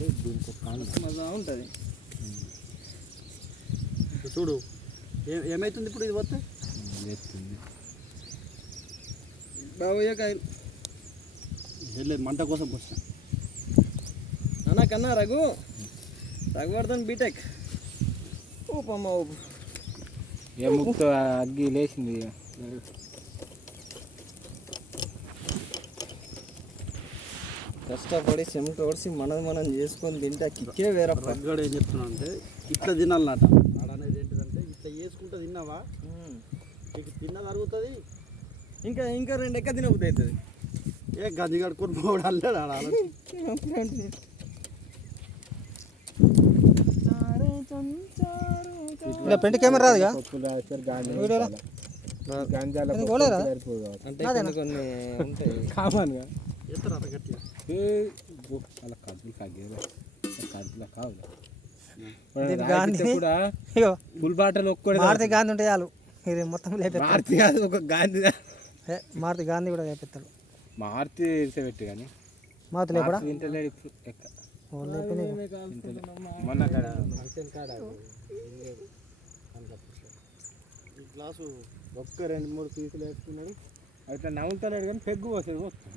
అంటే దీనికి మజా ఉంటుంది. చూడు ఏమవుతుంది ఇప్పుడు ఇది పోతే ఎత్తుంది బాబోయే కాయలు వెళ్ళలేదు మంట కోసం వచ్చిన అన్నా కన్నా రఘు పడతాను బీటెక్ ఊపమ్మ ఊపు ఏ ముక్త అగ్గి లేచింది. కష్టపడి చెమట ఓడిసి మనం చేసుకొని తింటే కిక్కే వేరే. రగ్గడు ఏం చెప్తున్నా అంటే ఇట్లా తినాలన్నట ఆడనేది ఏంటిదంటే ఇట్లా చేసుకుంటూ తిన్నావా నీకు తిన్నది అరుగుతుంది. ఇంకా రెండు ఎక్క తినబుద్ధి అవుతుంది. ఏ గది కడుక్కొని పోవడం అల్లాడు ఆడ ఫ్రంట్ కెమెరా రాదుగా అంటే కొన్ని ఉంటాయి కామన్గా ఎత్తారు అంత గట్టిగా అలా కడుపులు కాగేలా కడుపులా కావాలి కూడా ఫుల్ బాటలు ఒక్కడే మారుతి గాంధీ ఉంటే చాలు ఇది మొత్తం మారుతి కాదు ఒక గాంధీ మారుతి గాంధీ కూడా లేపెత్తాడు. మారుతి పెట్టి కానీ మారుతి లేపడా తింటలేడు ఇప్పుడు ఎక్క మొన్న ఈ గ్లాసు ఒక్క 2-3 పీసులు వేసుకున్నాడు. అయితే నవ్వుతలేడు కానీ పెగ్గు పోసాడు మొత్తం.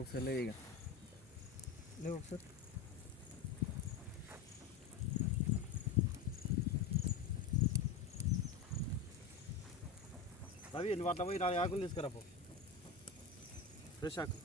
ఒకసారి లేవు ఇక లేవు ఒకసారి రవి నువ్వు అట్లా పోయి 4 ఆకులు తీసుకురా పో ఫ్రెష్ ఆకులు.